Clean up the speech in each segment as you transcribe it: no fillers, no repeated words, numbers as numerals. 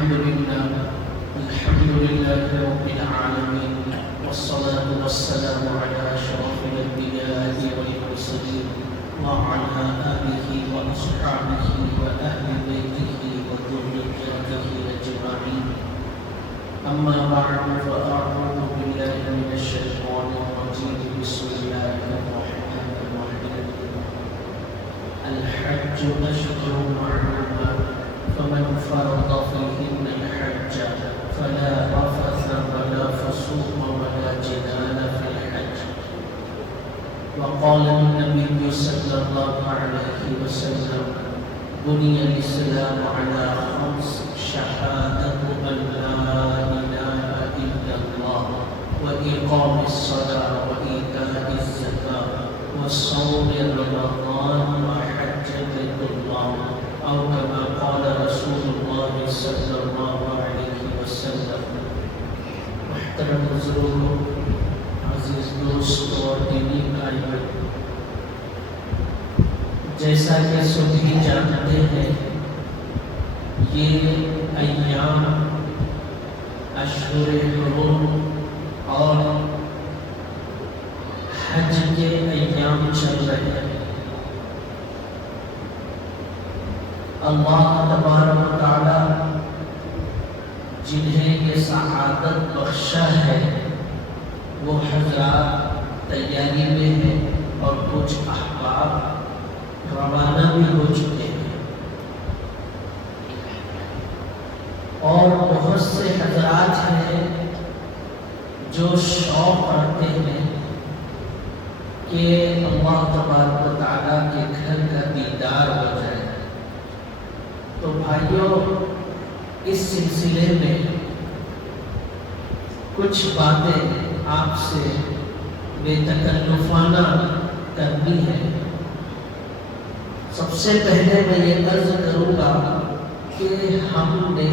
الحمد لله رب العالمين، والصلاة والسلام على أشرف الأنبياء والمرسلين وعلى آله وأصحابه وأهل بيته وذريته أجمعين. أما بعد، فأعوذ بالله من الشيطان الرجيم. بسم الله الرحمن الرحيم. الحج أشهر معلومات، فمن فرض فيهن الحج فلا رفث ولا فسوق ولا جدال في الحج. وقال النبي صلى الله عليه وسلم: بني الإسلام على خمس: شهادة أن لا إله إلا الله، وإقام الصلاة، وإيتاء الزكاة، وصوم رمضان، وحج بيت الله، أو كما قال رسول الله صلی اللہ علیہ وسلم. محترم حضور، عزیز دوست اور دینی بھائیوں، جیسا کہ سبھی جانتے ہیں، یہ ایام اشہر حرم اور حج کے ایام چل رہے ہیں. اللہ تبارک و تعالی جنہیں یہ سعادت بخشا ہے، وہ حضرات تیاری میں ہیں اور کچھ احباب روانہ بھی ہو چکے ہیں، اور بہت سے حضرات ہیں جو شوق رکھتے ہیں کہ اللہ تبارک و تعالی کے گھر کا دیدار ہو جائے. تو بھائیوں، اس سلسلے میں کچھ باتیں آپ سے بے تکلفانہ کرنی ہے. سب سے پہلے میں یہ عرض کروں گا کہ ہم نے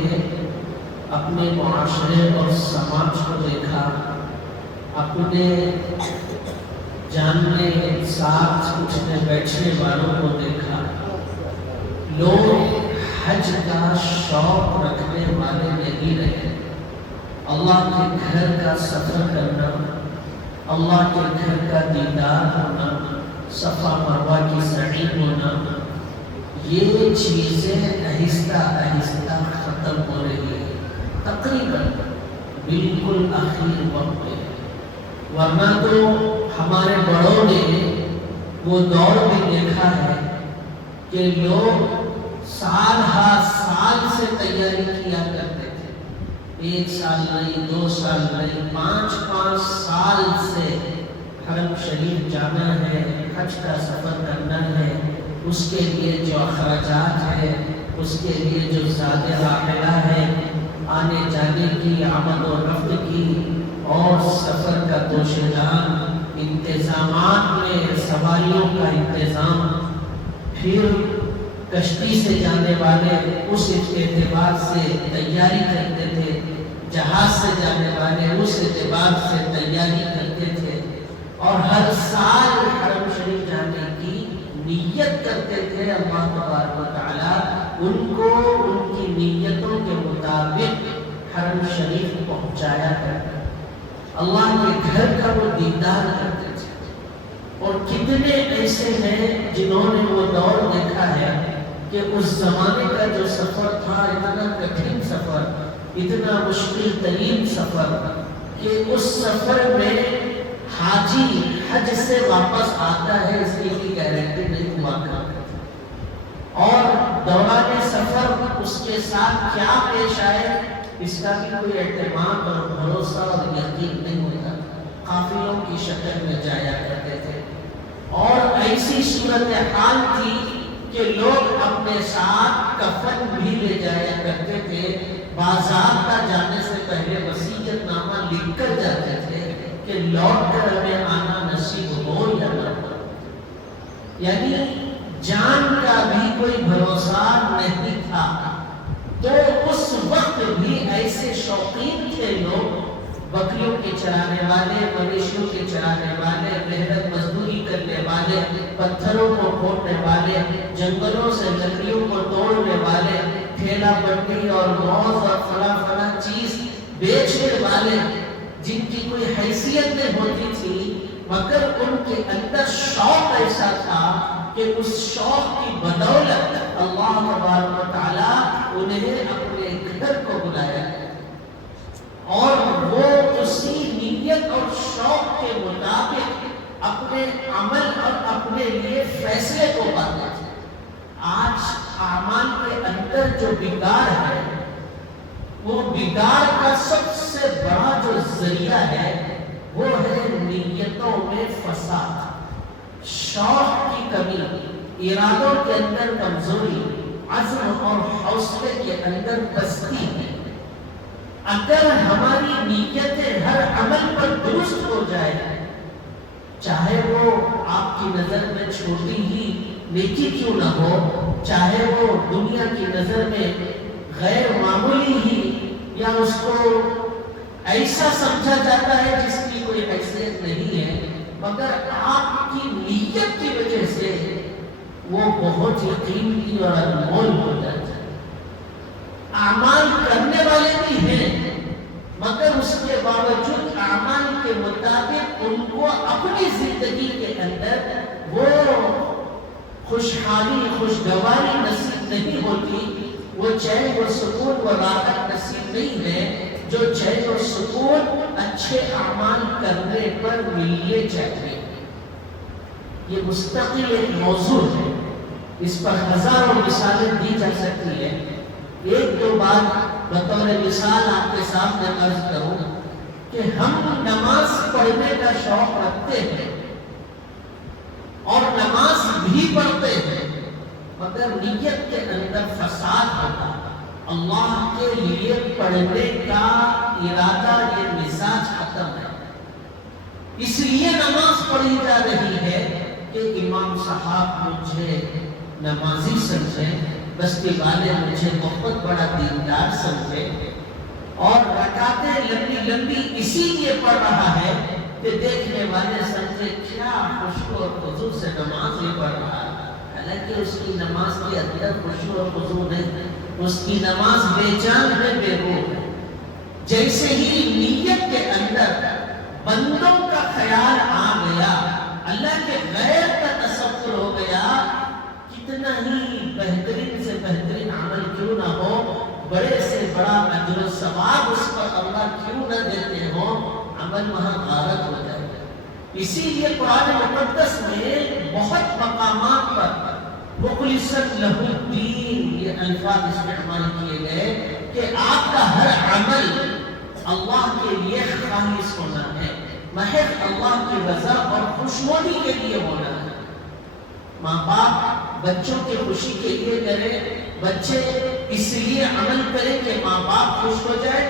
اپنے معاشرے اور سماج کو دیکھا، اپنے جاننے ساتھ اٹھنے بیٹھنے والوں کو دیکھا، لوگ حج کا شوق رکھنے والے نہیں رہے. اللہ کے گھر کا سفر کرنا، اللہ کے گھر کا دیدار ہونا، صفا مروہ کی سعی ہونا، یہ چیزیں آہستہ آہستہ ختم ہو رہی ہیں، تقریباً بالکل آخری وقت پہ. ورنہ تو ہمارے بڑوں نے وہ دور بھی دیکھا ہے کہ لوگ سال ہر سال سے تیاری کیا کرتے تھے. 1 سال نہیں، 2 سال نہیں، 5 سال سے حرم شریف جانا ہے، حج کا سفر کرنا ہے. اس کے لیے جو اخراجات ہے، اس کے لیے جو زاد راحلہ ہے، آنے جانے کی، آمد و رفت کی، اور سفر کا دوشدان، انتظامات میں سواریوں کا انتظام، پھر کشتی سے جانے والے اس اعتبار سے تیاری کرتے تھے، جہاز سے جانے والے اس اعتبار سے تیاری کرتے تھے، اور ہر سال حرم شریف جانے کی نیت کرتے تھے. اللہ تبارک و تعالیٰ ان کو ان کی نیتوں کے مطابق حرم شریف پہنچایا کرتا. اللہ کے گھر کا وہ دیدار کرتے تھے. اور کتنے ایسے ہیں جنہوں نے وہ دور دیکھا ہے کہ اس زمانے کا جو سفر تھا، اتنا کٹھن سفر، اتنا مشکل ترین سفر، کہ اس سفر میں حاجی حج سے واپس آتا ہے اس کی گارنٹی نہیں ہوا کرتی. اور دوران سفر اس کے ساتھ کیا پیش آئے، اس کا بھی کوئی اعتماد اور بھروسہ اور یقین نہیں ہوتا. قافلوں کی شکل میں جایا کرتے تھے، اور ایسی صورتحال تھی کہ لوگ اپنے ساتھ کفن بھی لے جایا کرتے تھے. بازار کا جانے سے پہلے وصیت نامہ لکھ کر جاتے تھے کہ لوٹ کر ہمیں آنا نصیب ہو یا نہ ہو. یعنی جان کا بھی کوئی بھروسہ نہیں تھا. تو اس وقت بھی ایسے شوقین تھے لوگ، بکریوں کے چرانے والے، مویشیوں کے چرانے والے، محنت مزدوری کرنے والے، پتھروں کو کھودنے والے، جنگلوں سے لکڑیوں کو توڑنے والے، ٹھیلا بنڈی اور موز اور فلاں چیز بیچنے والے جن کی کوئی حیثیت نہیں ہوتی تھی، مگر ان کے اندر شوق ایسا تھا کہ اس شوق کی بدولت اللہ تبارک و تعالی انہیں اپنے گھر کو بلایا اور وہ اسی نیت اور شوق کے مطابق اپنے عمل اور اپنے لیے فیصلے کو پاتے تھے۔ آج اعمال کے اندر جو بگاڑ ہے، وہ بگاڑ کا سب سے بڑا جو ذریعہ ہے وہ ہے نیتوں میں فساد، شوق کی کمی، ارادوں کے اندر کمزوری، عزم اور حوصلے کے اندر پستی ہے۔ اگر ہماری نیتیں ہر عمل پر درست ہو جائے، چاہے وہ آپ کی نظر میں چھوٹی ہی نیکی کیوں نہ ہو، چاہے وہ دنیا کی نظر میں غیر معمولی ہی یا اس کو ایسا سمجھا جاتا ہے جس کی کوئی حیثیت نہیں ہے، مگر آپ کی نیت کی وجہ سے وہ بہت ہی قیمتی اور انمول ہو جاتا ہے۔ اعمال کرنے والے بھی ہیں، مگر اس کے باوجود اعمال کے مطابق ان کو اپنی زندگی کے اندر وہ خوشحالی، خوشگواری نصیب نہیں ہوتی، وہ چین و سکون و راحت نصیب نہیں ہے جو چین و سکون اچھے اعمال کرنے پر ملنے چاہیے۔ یہ مستقل ایک موضوع ہے، اس پر ہزاروں مثالیں دی جا سکتی ہیں۔ ایک دو بات بطور مثال آپ کے سامنے عرض کروں کہ ہم نماز پڑھنے کا شوق رکھتے ہیں اور نماز بھی پڑھتے ہیں، مگر نیت کے اندر فساد ہوتا ہے۔ اللہ کے لیے پڑھنے کا ارادہ، یہ مزاج ختم ہے، اس لیے نماز پڑھی جا رہی ہے کہ امام صاحب مجھے نمازی سمجھے، بستی والے مجھے بہت بڑا دیندار سمجھے، اور رکعتیں لمبی لمبی اسی لیے پڑھ رہا ہے کہ دیکھنے والے سمجھے کیا خشوع اور خضوع سے نماز ہی پڑھ رہا ہے، حالانکہ اس کی نماز کے اندر خشوع اور خضوع نہیں، اس کی نماز بے جان ہے، بے روح ہے۔ جیسے ہی نیت کے اندر بندوں کا خیال آ گیا، اللہ کے غیر کا تصور ہو گیا، کتنا ہی بہترین سے بہترین عمل کیوں نہ ہو، بڑے سے بڑا اجر و ثواب اس پر اللہ کیوں نہ دیتے ہو، عمل وہاں غارت ہو جائے گا۔ اسی لیے قرآن مقدس میں بہت مقامات پر مخلصا لہ الدین یہ الفاظ استعمال کیے گئے کہ آپ کا ہر عمل اللہ کے لیے خالص ہونا ہے، محض اللہ کی رضا اور خوشنودی کے لیے ہونا ہے۔ ماں باپ بچوں کی خوشی کے لیے کریں، بچے اس لیے عمل کریں کہ ماں باپ خوش ہو جائے،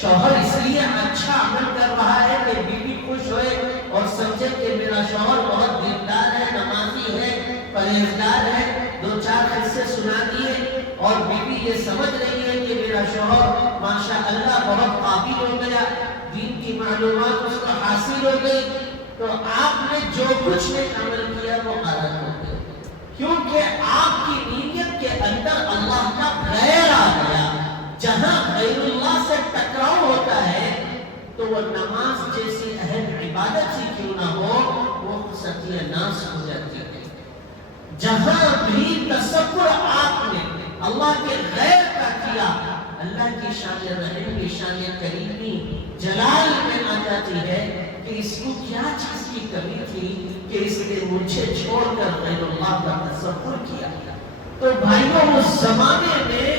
شوہر اس لیے اچھا عمل کر رہا ہے کہ بیوی خوش ہوئے اور سمجھے کہ میرا شوہر بہت دیندار ہے، نمازی ہے، پرہیزگار ہے، دو چار قصے سنا دیے، اور بیوی یہ سمجھ رہی ہے کہ میرا شوہر ماشاء اللہ بہت قابل ہو گیا، دین کی معلومات اس کو حاصل ہو گئی، تو آپ نے جو کچھ ایک عمل کیا وہ غلط ہو گیا، کیونکہ آپ کی نیت کے اندر اللہ کا غیر آ گیا۔ جہاں غیر اللہ سے ٹکراؤ ہوتا ہے تو وہ نماز جیسی اہم عبادت ہی کیوں نہ ہو، وہ ستیہ ناس ہو جاتی ہے۔ جہاں بھی تصور آپ نے اللہ کے غیر کا کیا، اللہ کی شان رحیم، کی شان کریمی جلال میں آ جاتی ہے کہ اس کو کیا چیز کی کمی تھی کہ اس نے مجھے چھوڑ کر غیر اللہ کا تصور کیا۔ تو بھائیوں، اس زمانے میں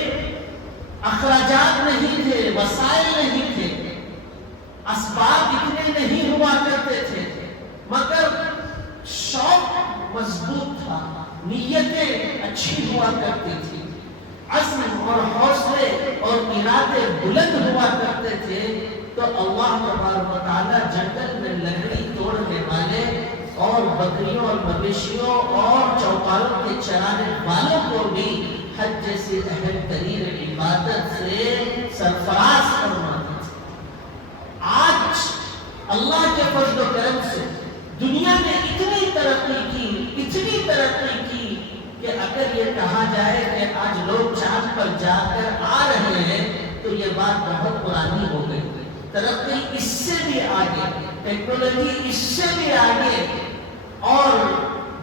اخراجات نہیں تھے، وسائل نہیں تھے، اسباب اتنے نہیں ہوا کرتے تھے، مگر شوق مضبوط تھا، نیتیں اچھی ہوا کرتی تھی، عزم اور حوصلے اور ارادے بلند ہوا کرتے تھے، تو اللہ تبارک و تعالیٰ جنگل میں لکڑی توڑنے والے اور بکریوں اور مویشیوں اور چوپالوں کے چرانے والوں کو بھی حج جیسی اہم ترین عبادت سے سرفراز فرماتے تھے۔ آج اللہ کے فضل و کرم سے دنیا نے اتنی ترقی کی کہ اگر یہ کہا جائے کہ آج لوگ چاند پر جا کر آ رہے ہیں تو یہ بات بہت پرانی ہو گئی. ترقی اس سے بھی آگے، ٹیکنالوجی اس سے بھی آگے، اور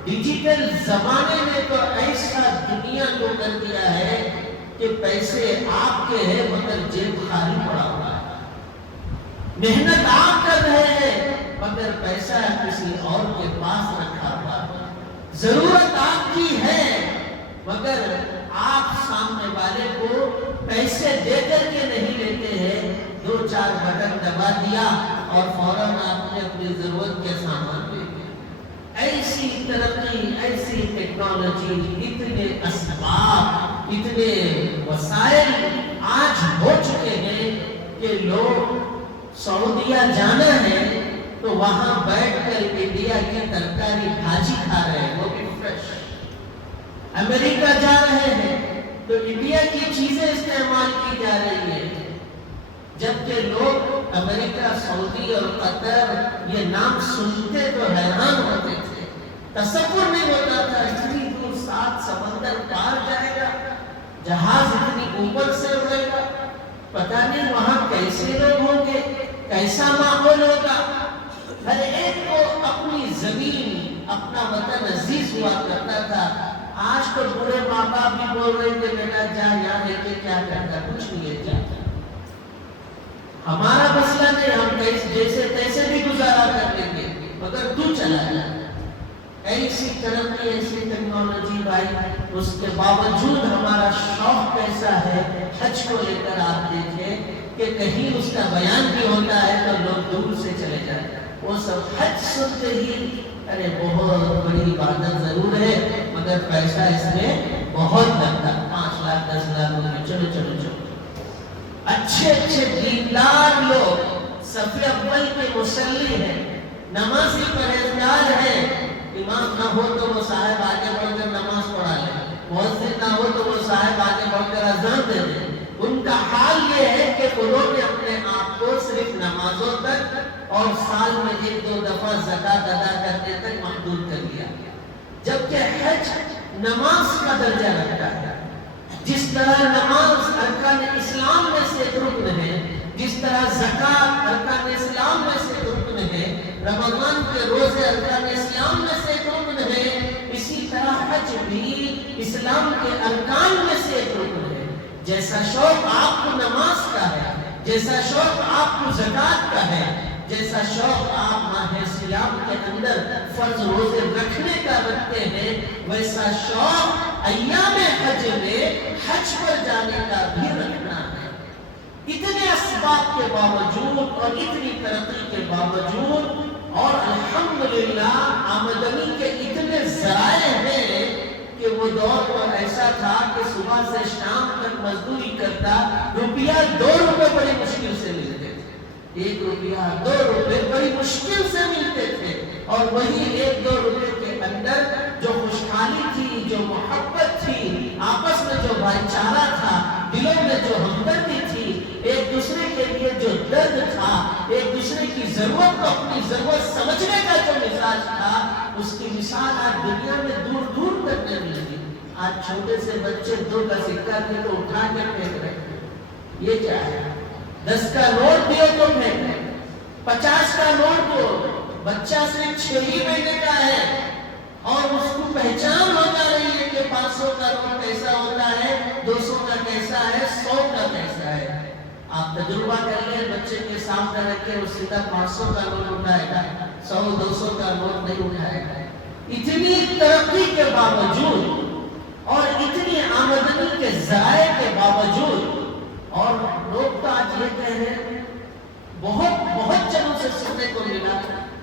ڈیجیٹل زمانے نے تو ایسا دنیا کو کر دیا ہے کہ پیسے آپ کے ہیں مگر جیب خالی پڑا ہوا ہے. محنت آپ کر رہے ہیں مگر پیسہ کسی اور کے پاس رکھا ہوا ہے. ضرورت آپ کی ہے مگر آپ سامنے والے کو پیسے دے کر کے نہیں لیتے ہیں. 2-4 بٹن دبا دیا اور فوراً آپ نے اپنی ضرورت کے سامان لے لیا. ایسی ترقی، ایسی ٹیکنالوجی، اتنے اسباب، اتنے وسائل آج ہو چکے ہیں کہ لوگ سعودیہ جانا ہے تو وہاں بیٹھ کر انڈیا کی ترکاری بھاجی کھا رہے ہیں، وہ بھی فریش. امریکہ جا رہے ہیں تو انڈیا کی چیزیں استعمال کی جا رہی ہیں، جبکہ لوگ امریکہ، سعودی اور قطر یہ نام سنتے تو حیران ہوتے تھے. تصور نہیں ہوتا تھا اتنی دور 7 سمندر پار جائے گا، جہاز اتنی اوپر سے اڑے گا. پتہ نہیں وہاں کیسے لوگ ہوں گے، کیسا ماحول ہوگا. ہر ایک کو اپنی زمین، اپنا وطن عزیز ہوا کرتا تھا. آج تو بوڑھے ماں باپ بھی بول رہے تھے بیٹا جا یہاں رہ کے کیا کرتا، کچھ نہیں ہے جاتا. ہمارا مسئلہ نہیں، ہم جیسے تیسے بھی گزارا کر لیں گے مگر تو چلا جا. ایسی ترقی، ایسی ٹیکنالوجی بھائی، اس کے باوجود ہمارا شوق کیسا ہے. حج کو لے کر آپ دیکھیں کہ کہیں اس کا بیان بھی ہوتا ہے تو لوگ دور سے چلے جائیں. وہ سب حج سنتے ہی ارے بہت بڑی عبادت ضرور ہے مگر پیسہ اس میں بہت لگتا، 5 لاکھ 10 لاکھ روپے. چلو چلو چلو. اچھے اچھے دیندار لوگ صف اول کے مصلی ہیں، نمازی پرہیزگار ہیں. امام نہ ہو تو وہ صاحب آگے بڑھ کر نماز پڑھا لیں، مؤذن نہ ہو تو وہ صاحب آگے بڑھ کر اذان دے دیں. ان کا حال یہ ہے کہ انہوں نے اپنے آپ کو صرف نمازوں تک اور سال میں 1-2 دفعہ زکوٰۃ ادا کرنے تک محدود کر لیا. جبکہ حج نماز کا درجہ رکھتا ہے. جس طرح نماز ارکان اسلام میں سے ایک رکن ہے، جس طرح زکوٰۃ ارکان اسلام میں سے ایک رکن ہے، رمضان کے روزے ارکان اسلام میں سے ایک رکن ہے، اسی طرح حج بھی اسلام کے ارکان میں سے ایک رکن ہے. جیسا شوق آپ کو نماز کا ہے، جیسا شوق آپ کو زکوٰۃ کا ہے، جیسا شوق آپ ماہ سیام کے اندر فرض روزے رکھنے کا رکھتے ہیں، ویسا شوق ایام حج میں حج پر جانے کا بھی رکھنا ہے. اتنے اسباب کے باوجود اور اتنی ترقی کے باوجود اور الحمدللہ آمدنی کے اتنے ذرائع ہیں کہ وہ دور پر ایسا تھا کہ صبح سے شام تک مزدوری کرتا، روپیہ 2 روپے بڑی مشکل سے ملتے تھے. 1 روپیہ 2 روپے بڑی مشکل سے ملتے تھے، اور وہی 1-2 روپے کے اندر جو خوشحالی تھی، جو محبت تھی، آپس میں جو بھائی چارہ تھا، دلوں میں جو ہمدردی تھی، ایک دوسرے کے لیے جو درد تھا، ایک دوسرے کی ضرورت کو اپنی ضرورت سمجھنے کا جو مزاج تھا، اس کی مثال آج دنیا میں دور دور تک نہیں ملتی. آج چھوٹے سے بچے 2 کا سکہ دے تو اٹھا کے پھینک رہے ہیں. یہ کیا ہے؟ 10 کا نوٹ دیو تو پھینک رہے ہیں، 50 کا نوٹ دو. بچہ صرف 6 ہی مہینے کا ہے اور اس کو پہچان ہو جا رہی ہے کہ 500 کا نوٹ کیسا ہوتا ہے، 200 کا کیسا ہے، 100 کا کیسا ہے. آپ تجربہ کر لیں، بچے کے سامنے رکھ کے وہ سیدھا 500 کا نوٹ اٹھائے گا، 100-200 کا نوٹ نہیں اٹھائے گا. اتنی ترقی کے باوجود اور اتنی آمدنی کے ذرائع کے باوجود، اور لوگ تو آج یہ کہہ رہے ہیں، بہت جنوں سے سننے کو ملا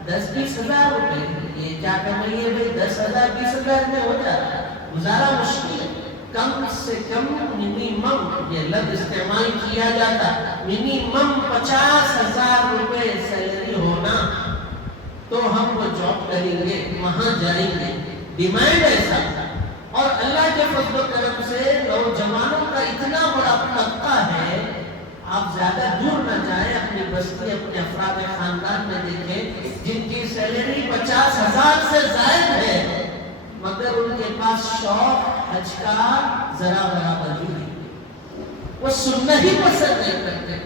10-20 ہزار روپے یہ کیا کمائیے بھائی، 10,000 20,000 میں ہو جاتا ہے، گزارا مشکل ہے. کم سے کم منیمم یہ لفظ استعمال کیا جاتا، منیمم 50,000 روپے سیلری ہونا تو ہم وہ جاب کریں گے، وہاں جائیں گے. ڈیمانڈ ایسا تھا. اور اللہ کے فضل و کرم سے نوجوانوں کا اتنا بڑا طبقہ ہے. آپ زیادہ دور نہ جائیں، اپنی بستی، اپنے افراد خاندان میں دیکھیں جن کی سیلری 50,000 سے زائد ہے مگر ان کے پاس پاس شوق حج کا ذرا برابر بھی نہیں، وہ سننا ہی پسند نہیں کرتے۔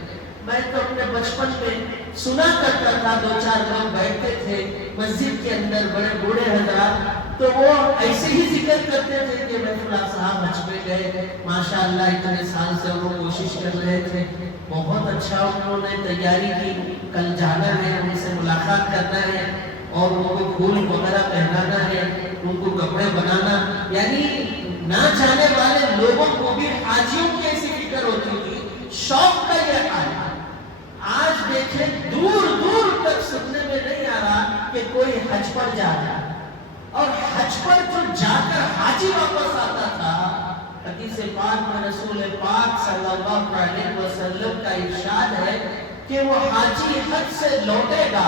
میں تو اپنے بچپن میں سنا کرتا تھا، دو چار لوگ بیٹھتے تھے مسجد کے اندر، بڑے بوڑھے حضرات، تو وہ ایسے ہی ذکر کرتے تھے کہ میں فلاں صاحب حج پہ گئے، ماشاءاللہ اتنے سال سے وہ کوشش کر رہے تھے، بہت اچھا انہوں نے تیاری کی، کل جانا ہے، ان سے ملاقات کرنا ہے اور ان کو پھول وغیرہ پہنانا ہے، ان کو کپڑے بنانا، یعنی نہ جانے والے لوگوں کو بھی حاجیوں کی ایسی فکر ہوتی تھی، شوق کا یہ حال ہے۔ آج دیکھیں دور دور تک سننے میں نہیں آ رہا کہ کوئی حج پر جا رہا ہے، اور حج پر جو جا کر حاجی واپس آتا تھا، حدیث پاک میں رسول پاک صلی اللہ علیہ وسلم کا ارشاد ہے کہ وہ حاجی حج سے لوٹے گا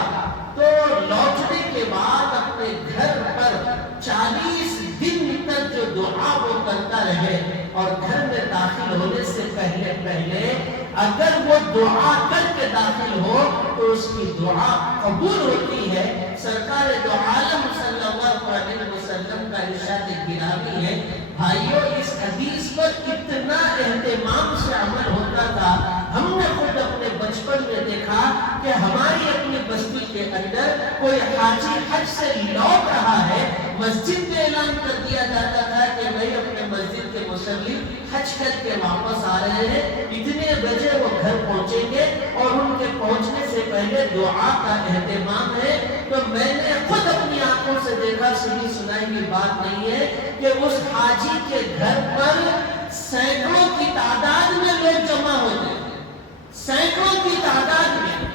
تو لوٹنے کے بعد اپنے گھر پر 40 دن تک جو دعا وہ کرتا رہے، اور گھر میں داخل ہونے سے پہلے اگر وہ دعا کر کے داخل ہو تو اس کی دعا قبول ہوتی ہے۔ سرکار دو عالم صلی اللہ علیہ وسلم کا ارشاد گرامی ہے۔ بھائیوں، اس حدیث پر اتنا اہتمام سے عمل ہوتا تھا، ہم نے خود اپنے بچپن میں دیکھا کہ ہماری اپنی بستی کے اندر کوئی حاجی حج سے لوٹ رہا ہے، مسجد میں اعلان کر دیا جاتا تھا کہ بھائی اپنے مسجد کے مصلی حج کر کے واپس آ رہے ہیں، اتنے بجے وہ گھر پہنچیں گے، اور ان کے پہنچنے سے پہلے دعا کا اہتمام ہے۔ تو میں نے خود اپنی آنکھوں سے دیکھا، سنی سنائی کی بات نہیں ہے، کہ اس حاجی کے گھر پر سینکڑوں کی تعداد میں لوگ جمع ہوتے ہیں، سینکڑوں کی تعداد میں،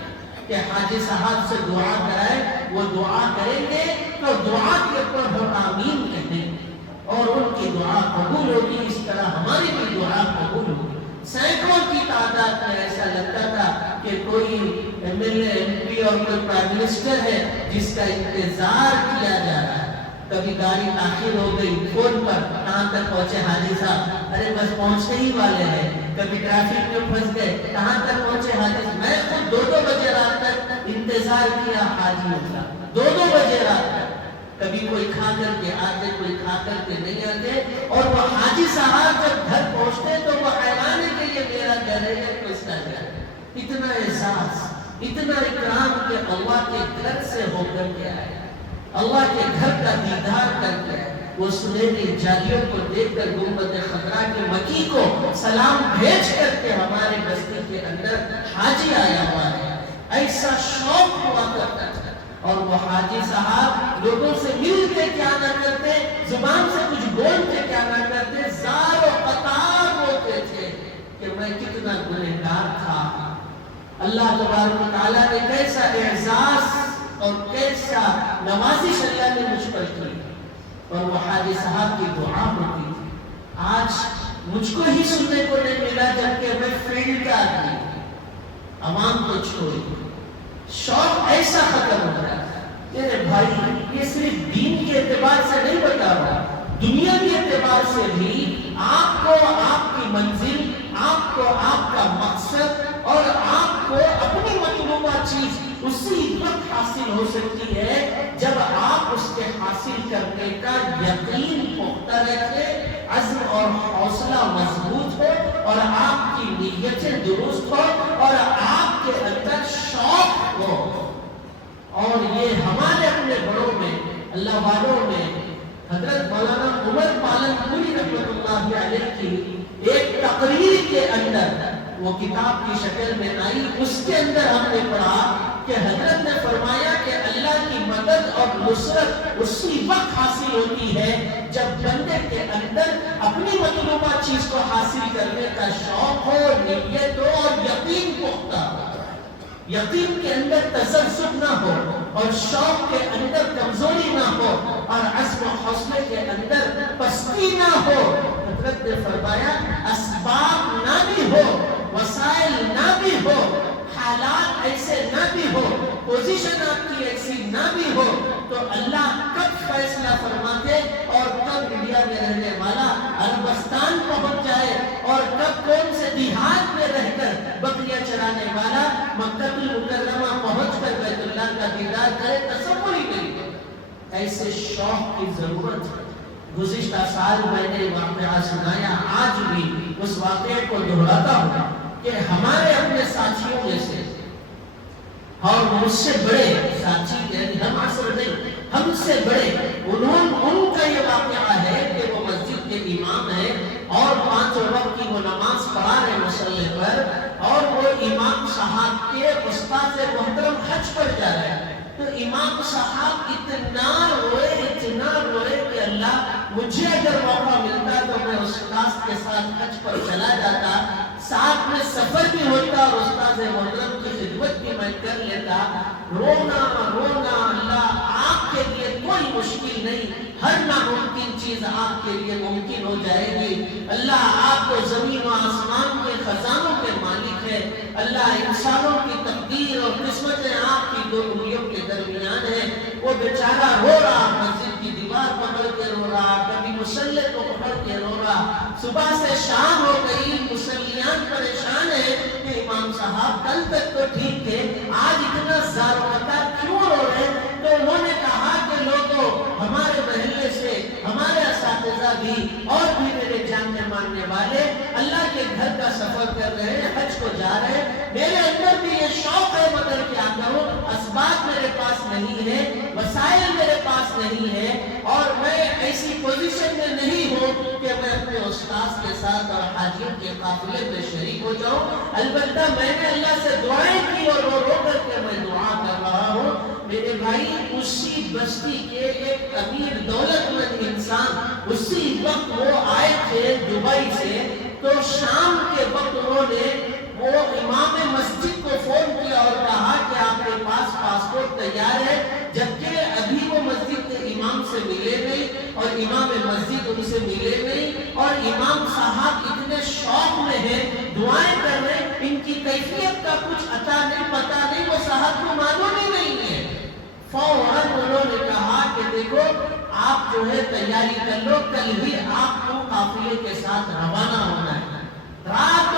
کہ حاجی صاحب سے دعا کرائے، وہ دعا کریں گے تو دعا کے اوپر ہم آمین کہیں گے اور ان کی دعا قبول ہوگی، اس طرح ہماری بھی دعا قبول ہوگی۔ سینکڑوں کی تعداد میں ایسا لگتا تھا کہ کوئی M L A, M P اور کوئی پرائم منسٹر ہے جس کا انتظار کیا جا رہا ہے۔ کبھی گاڑی تاخیر ہو گئی، فون پر کہاں تک پہنچے حاجی صاحب، ارے بس پہنچنے ہی والے ہیں۔ کبھی ٹریفک میں پھنس گئے، کہاں تک پہنچے حاجی صاحب، میں خود 2 بجے رات تک انتظار کیا حاجیوں کا، 2 بجے رات تک۔ کبھی کوئی کھا کر کے آتے، کوئی کھا کر کے نہیں آتے، اور وہ حاجی صاحب جب گھر پہنچتے تو وہ حیران ہے کہ یہ میرا گھر ہے یا کس کا گھر ہے۔ اتنا احساس، اتنا اکرام کہ اللہ کے گھر سے ہو کر کے آئے، اللہ کے گھر کا دیدار کر کے آئے۔ وہ سنہری جالیوں کو دیکھ کر گنبد خضرا کے مکی کو سلام بھیج کر کے ہمارے بستی کے اندر حاجی آیا ہوا ہے۔ ایسا شوق ہوا کرتا تھا، اور وہ حاجی صاحب لوگوں سے مل کے کیا نہ کرتے، زبان سے کچھ بولتے کیا نہ کرتے، زار و قطار ہوتے تھے کہ میں کتنا گنہگار تھا۔ اللہ تبارک و تعالیٰ نے کیسا اعزاز اور کیسا نوازش اللہ نے مجھ پر کی، اور وہ حاجی صاحب کی دعا ہوتی تھی۔ آج مجھ کو ہی سننے کو نہیں ملا، جبکہ میں فیلڈ کا آدمی، عوام کو چھوڑی، شوق ایسا ختم ہو رہا ہے۔ میرے بھائی، یہ صرف دین کے اعتبار سے نہیں بتا رہا، دنیاوی اعتبار سے بھی آپ کو آپ کی منزل، آپ کو آپ کا مقصد، اور آپ کو اپنی مطلوبہ چیز اسی وقت حاصل ہو سکتی ہے جب آپ اس کے حاصل کرنے کا یقین پختہ رکھے، عزم اور حوصلہ مضبوط ہو، اور آپ کی نیتیں درست ہو، اور آپ کے اندر شوق ہو۔ اور یہ ہمارے اپنے بڑوں میں، اللہ والوں میں، حضرت مولانا عمر پالن پوری رحمۃ اللہ علیہ کی ایک تقریر کے اندر، وہ کتاب کی شکل میں آئی، اس کے اندر ہم نے پڑھا کہ حضرت نے فرمایا کہ اللہ کی مدد اور نصرت اسی وقت حاصل ہوتی ہے جب بندے کے اندر اپنی مطلوبہ چیز کو حاصل کرنے کا شوق ہو، نیت ہو، اور یقین پختہ ہو۔ یقین کے اندر تذبذب نہ ہو، اور شوق کے اندر کمزوری نہ ہو، اور عزم و حوصلے کے اندر پستی نہ ہو۔ حضرت نے فرمایا اسباب نہ بھی ہو، وسائل نہ بھی ہو، حالات ایسے نہ بھی ہو، پوزیشن آپ کی ایسی نہ بھی ہو، تو اللہ کب فیصلہ فرماتے، اور کب انڈیا میں رہنے والا عربستان پہنچ جائے، اور کب کون سے دیہات میں رہ کر بکریاں چرانے والا مکہ المکرمہ پہنچ کر بیت اللہ کا دیدار کرے، تصور ہی نہیں ہوتا۔ ایسے شوق کی ضرورت ہے۔ گزشتہ سال میں نے واقعہ سنایا، آج بھی اس واقعے کو دہراتا ہوں کہ ہمارے اپنے ساتھیوں میں سے اور مجھ سے بڑے ساتھی یعنی ہم عصر نہیں، ہم سے بڑے ان کا یہ واقعہ ہے کہ وہ مسجد کے امام ہیں اور 5 وقت کی وہ نماز پڑھا رہے مصلی پر، اور وہ امام صاحب کے استاد محترم حج پر جا رہے ہیں۔ تو امام صاحب اتنا روئے کہ اللہ مجھے اگر موقع ملتا تو میں استاد کے ساتھ حج پر چلا جاتا، ساتھ میں سفر بھی ہوتا اور استاد محترم کی خدمت بھی میں کر لیتا۔ رونا اللہ آپ کے لیے کوئی مشکل نہیں، ہر ناممکن چیز آپ کے لیے ممکن ہو جائے گی۔ اللہ آپ کو زمین و آسمان کے خزانوں کے مالک ہے، اللہ انسانوں کی تقدیر اور قسمتیں آپ کی 2 انگلیوں کے درمیان ہے۔ وہ بیچارہ رو رہا، مسجد کی دیوار پکڑ کے رو رہا، کبھی مصلی کو پکڑ کے رو رہا، صبح سے شام ہو گئی، مصلیان پریشان ہے کہ امام صاحب کل تک تو ٹھیک تھے، آج اتنا زار و قطار کیوں رو رہے؟ تو انہوں نے کہا کہ لوگوں، ہمارے محلے سے ہمارے اساتذہ بھی اور بھی میرے جاننے ماننے والے اللہ کے گھر کا سفر کر رہے ہیں، حج کو جا رہے ہیں، میرے اندر بھی یہ شوق ہے، مگر کیا کروں، اسباب میرے پاس نہیں ہے، وسائل میرے پاس نہیں ہے، اور میں ایسی پوزیشن میں نہیں ہوں کہ میں اپنے استاذ کے ساتھ اور حاجیوں کے قافلے میں شریک ہو جاؤں۔ البتہ میں نے اللہ سے دعائیں کی اور رو کر کے میں دعا کر رہا ہوں۔ میرے بھائی، اسی بستی کے ایک امیر دولت مند انسان اسی وقت وہ آئے تھے دبئی سے، تو شام کے وقت انہوں نے وہ امام مسجد کو فون کیا اور کہا کہ آپ کے پاس پاسپورٹ تیار ہے، جبکہ ابھی وہ مسجد کے امام سے ملے نہیں اور امام مسجد ان سے ملے نہیں، اور امام صاحب اتنے شوق میں ہیں، دعائیں کر رہے ہیں، ان کی کیفیت کا کچھ عطا نہیں، پتہ نہیں، وہ صاحب کو معلوم ہی نہیں ہے۔ فوراً انہوں نے کہا کہ دیکھو آپ جو ہے تیاری کر لو، کل ہی آپ کو قافلے کے ساتھ روانہ ہونا ہے۔ رات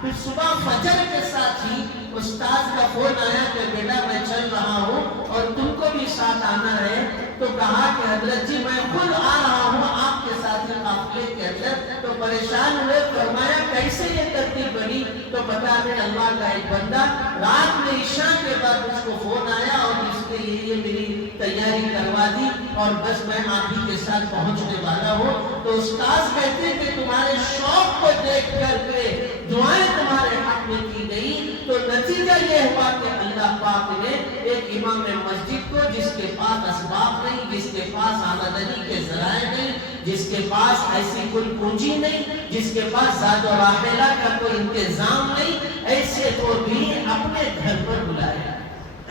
پھر صبح فجر کے ساتھ ہی استاذ کا فون آیا کہ بیٹا میں چل رہا ہوں اور تم کو بھی ساتھ آنا ہے۔ تو کہا کہ حضرت جی میں خود آ رہا ہوں آپ کے ساتھ قافلے کے اندر۔ تو پریشان ہوئے، فرمایا کیسے یہ ترتیب بنی؟ تو بتا دیں اللہ کا ایک بندہ رات میں عشاء کے بعد اس کو فون آیا اور اس کے لیے یہ میری تیاری کروا دی اور بس میں آپ ہی کے ساتھ پہنچنے والا ہوں۔ تو استاذ کہتے ہیں کہ تمہارے شوق کو دیکھ کر کے دعائیں تمہارے حق میں کی گئی، تو نتیجہ یہ ہوا کہ اللہ پاک نے ایک امام مسجد کو جس کے پاس اسباب نہیں، جس کے پاس آمدنی کے ذرائع نہیں، جس کے پاس ایسی کوئی پونجی نہیں، جس کے پاس زاد و راحلہ کا کوئی انتظام نہیں، ایسے کو بھی اپنے گھر پر بلایا۔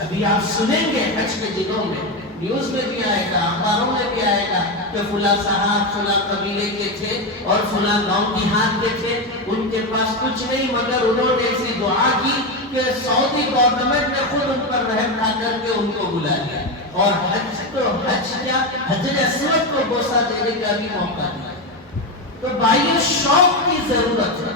ابھی آپ سنیں گے حج کے دنوں میں نیوز میں بھی آئے گا، اخباروں میں بھی آئے گا کہ فلاں صاحب فلاں قبیلے کے تھے اور فلاں گاؤں دیہات کے تھے، ان کے پاس کچھ نہیں، مگر انہوں نے ایسی دعا کی کہ سعودی گورنمنٹ نے خود ان پر رحم کھا کر کے ان کو بلا لیا اور حج کیا، حجر اسود کو بوسہ دینے کا بھی موقع دیا۔ تو بھائیو، شوق کی ضرورت ہے۔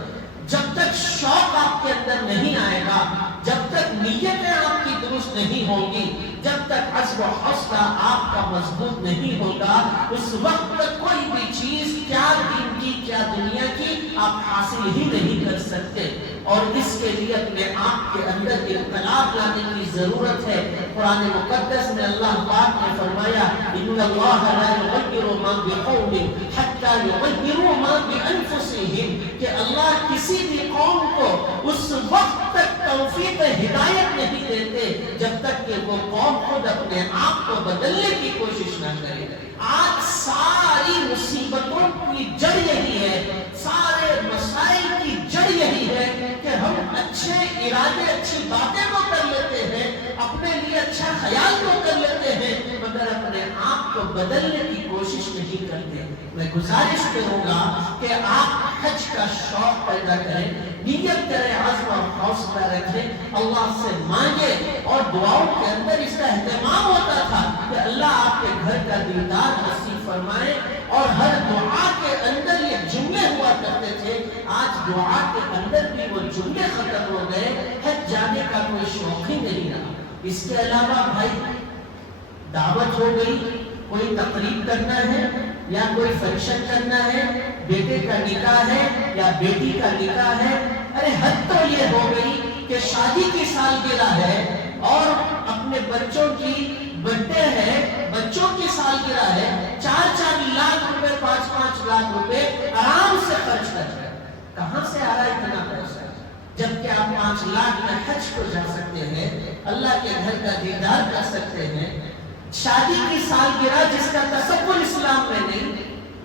جب تک شوق آپ کے اندر نہیں آئے گا، جب تک نیتیں آپ کی درست نہیں ہوں گی، جب تک عزم و حوصلہ آپ کا مضبوط نہیں ہوگا، اس وقت تک کوئی بھی چیز کیا دین کی کیا دنیا کی آپ حاصل ہی نہیں کر سکتے۔ اور اس کے لیے اپنے آپ کے اندر انقلاب لانے کی ضرورت ہے۔ قرآن مقدس میں اللہ پاک نے فرمایا ان اللہ لا یغیر ما بقوم حتی یغیروا ما بانفسہم، کہ اللہ کسی بھی قوم کو اس وقت تک توفیق ہدایت نہیں دیتے جب تک کہ وہ قوم خود اپنے آپ کو بدلنے کی کوشش نہ کرے۔ آج ساری مصیبتوں کی جڑ یہی ہے، سارے مسائل کی جڑ یہی ہے کہ ہم اچھے ارادے، اچھی باتیں تو کر لیتے ہیں، اپنے لیے اچھا خیال تو کر لیتے ہیں، مگر اپنے آپ کو بدلنے کی کوشش نہیں کرتے۔ میں گزارش کروں گا کہ آپ حج کا شوق پیدا کریں، نیت کریں، عزم اور حوصلہ رکھیں، اللہ سے مانگیں، اور دعاؤں کے اندر اس کا اہتمام ہوتا تھا کہ اللہ آپ کے گھر کا دیدار نصیب فرمائے، اور ہر دعا کے اندر یہ جملے ہوا کرتے تھے۔ آج دعا کے اندر بھی وہ جملے ختم ہو گئے، حج جانے کا کوئی شوق ہی نہیں رہا۔ اس کے علاوہ بھائی دعوت ہو گئی، کوئی تقریب کرنا ہے یا کوئی فنکشن کرنا ہے، بیٹے کا نکاح ہے یا بیٹی کا نکاح ہے، ارے حد تو یہ ہو گئی کہ شادی کی سالگرہ ہے اور اپنے بچوں کی برتھ ڈے ہے، بچوں کی سالگرہ ہے، 4 لاکھ روپے 5 لاکھ روپے آرام سے خرچ کر رہے ہیں۔ کہاں سے آ رہا ہے اتنا پیسہ؟ جبکہ آپ 5 لاکھ میں حج کو جا سکتے ہیں، اللہ کے گھر کا دیدار کر سکتے ہیں۔ شادی کی سالگرہ جس کا تصور اسلام میں نہیں،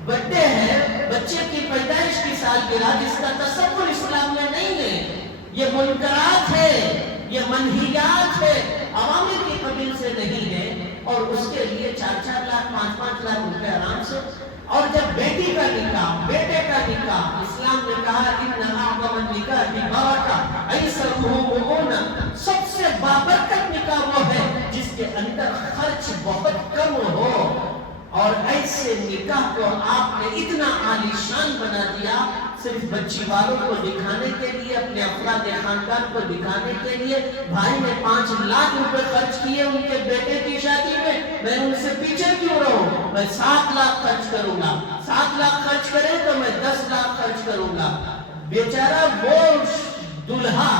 برتھ ڈے ہے، بچے کی پیدائش کی سالگرہ جس کا تصور اسلام میں نہیں ہے، یہ منکرات ہے، یہ منہیات ہے، عوامل کی قبیل سے نہیں ہے، اور اس کے لیے 4 لاکھ 5 لاکھ روپے آرام سے۔ اور جب بیٹی کا نکاح، بیٹے کا نکاح، اسلام نے کہا ان اعظم النکاح برکہ ایسرہ مؤونہ، سب سے بابرکت نکاح وہ ہے جس کے اندر خرچ بہت کم ہو، اور ایسے نکاح کو آپ نے اتنا عالیشان بنا دیا صرف بچی والوں کو دکھانے کے لیے، اپنے افراد خاندان کو دکھانے کے لیے۔ بھائی نے 5 لاکھ روپے خرچ کیے ان کے بیٹے کی شادی میں ان سے پیچھے کیوں رہوں؟ میں 7 لاکھ خرچ کروں گا، 7 لاکھ خرچ کرے تو میں 10 لاکھ خرچ کروں گا۔ بیچارہ وہ دلہا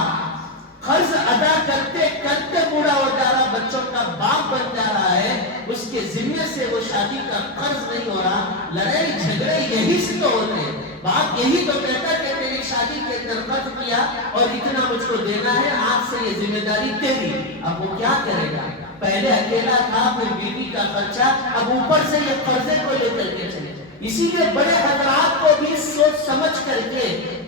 قرض ادا کرتے کرتے بوڑھا ہو جا رہا، بچوں کا باپ بن جا رہا ہے، اس کے ذمے سے وہ شادی کا قرض نہیں ہو رہا۔ لڑائی جھگڑے یہی سے تو ہوتے ہیں، باپ یہی تو کہتا ہے کہ تیری شادی کے اندر قرض کیا اور اتنا مجھ کو دینا ہے، آج سے یہ ذمہ داری تیری۔ اب وہ کیا کرے گا؟ پہلے اکیلا تھا، پھر بیوی کا خرچہ، اب اوپر سے یہ قرضے کو لے کر کے چلے۔ اسی لیے بڑے حضرات کو بھی سوچ سمجھ کر کے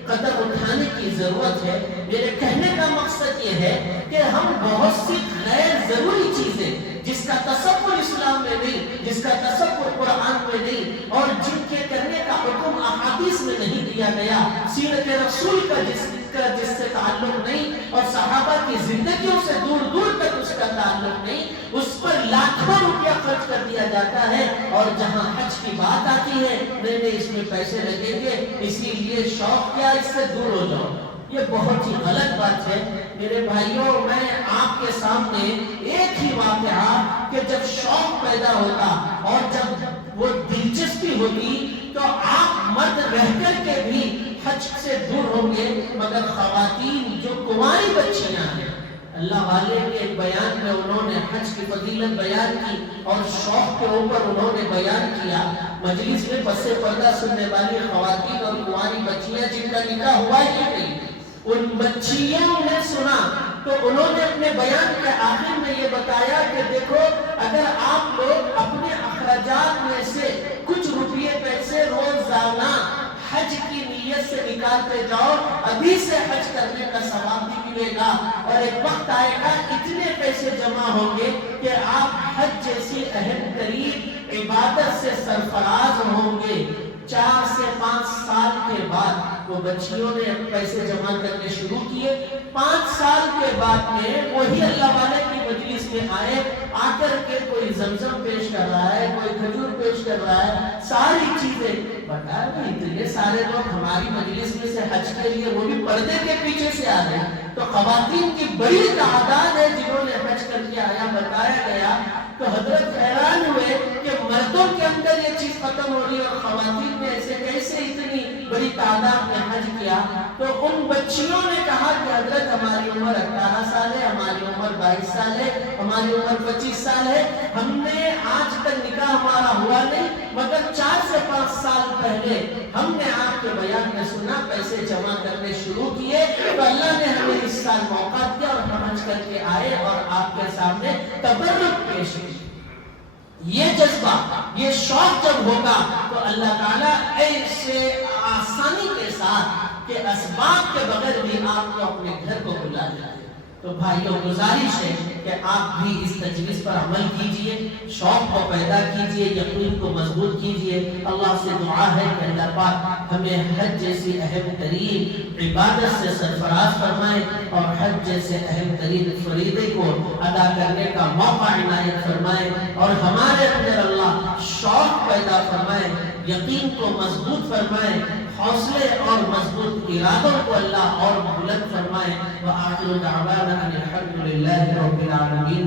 قدم اٹھانے کی ضرورت ہے۔ میرے کہنے کا مقصد یہ ہے کہ ہم بہت سی غیر ضروری چیزیں جس کا تصور اسلام میں نہیں، جس کا تصور قرآن میں نہیں، اور جن کے کرنے کا حکم احادیث میں نہیں دیا گیا، سیرت رسول کا جس سے تعلق نہیں، اور صحابہ کی زندگیوں سے دور دور تک اس کا تعلق نہیں، اس پر لاکھوں روپیہ خرچ کر دیا جاتا ہے۔ اور جہاں حج کی بات آتی ہے، نہیں اس میں پیسے لگیں گے، اسی لیے شوق کیا، اس سے دور ہو جاؤ۔ یہ بہت ہی غلط بات ہے میرے بھائیوں۔ میں آپ کے سامنے ایک ہی واقعہ کہ جب شوق پیدا ہوتا اور جب وہ دلچسپی ہوتی تو آپ مرد رہ کر کے بھی حج سے دور ہوں گے، مگر خواتین جو کنواری بچیاں ہیں، اللہ والے کے بیان میں انہوں نے حج کی فضیلت بیان کی اور شوق کے اوپر انہوں نے بیان کیا۔ مجلس میں پس پردہ سننے والی خواتین اور کنواری بچیاں جن کا نکاح ہوا ہی نہیں، ان بچیوں نے سنا تو انہوں نے اپنے بیان کے آخر میں یہ بتایا کہ دیکھو، اگر آپ لوگ اپنے اخراجات میں سے کچھ روپیے پیسے روزانہ حج کی نیت سے نکالتے جاؤ، ابھی سے حج کرنے کا ثواب بھی ملے گا، اور ایک وقت آئے گا اتنے پیسے جمع ہوں گے کہ آپ حج جیسی اہم ترین عبادت سے سرفراز ہوں گے۔ 4 سے 5 سال کے بعد وہ بچیوں نے پیسے جمع کرنے شروع کیے۔ 5 سال کے بعد میں وہی اللہ والے کی مجلس میں آئے، آ کر کے کوئی زمزم پیش کر رہا ہے، کوئی کھجور پیش کر رہا ہے، ساری چیزیں بتا رہے ہیں۔ یہ سارے لوگ ہماری مجلس میں سے حج کے لیے، وہ بھی پردے کے پیچھے سے آ رہے ہیں، تو خواتین کی بڑی تعداد ہے جنہوں نے حج کر کے آیا، بتایا گیا تو حضرت حیران ہوئے کہ مردوں کے اندر یہ چیز ختم ہو رہی ہے اور خواتین نے ایسے کیسے اتنی بڑی تعداد میں حج کیا۔ تو ان بچیوں نے کہا کہ حضرت ہماری عمر 18 سال ہے، ہماری عمر 22 سال ہے، ہماری عمر 25 سال ہے، ہم نے آج تک نکاح ہمارا ہوا نہیں، مگر 4 سے 5 سال پہلے ہم نے آپ کے بیان میں سنا، پیسے جمع کرنے شروع کیے تو اللہ نے ہمیں اس سال موقع دیا اور ہم حج کر کے آئے اور آپ کے سامنے تبرک پیش کی۔ یہ جذبہ، یہ شوق جب ہوگا تو اللہ تعالیٰ ایسے آسانی کے ساتھ کہ اسباب کے بغیر بھی آپ کو اپنے گھر کو بلا جائے۔ تو بھائیوں، گزارش ہے کہ آپ بھی اس تجویز پر عمل کیجئے، شوق کو پیدا کیجئے، یقین کو مضبوط کیجئے۔ اللہ سے دعا ہے کہ اللہ پاک ہمیں حج جیسی اہم ترین عبادت سے سرفراز فرمائے اور حج جیسے اہم ترین فریضے کو ادا کرنے کا موقع عنایت فرمائے، اور ہمارے اندر اللہ شوق پیدا فرمائے، یقین کو مضبوط فرمائے، حوصلے اور مضبوط ارادوں کو اللہ اور بلند فرمائے۔ وآخر دعوانا ان الحمد للہ رب العالمین۔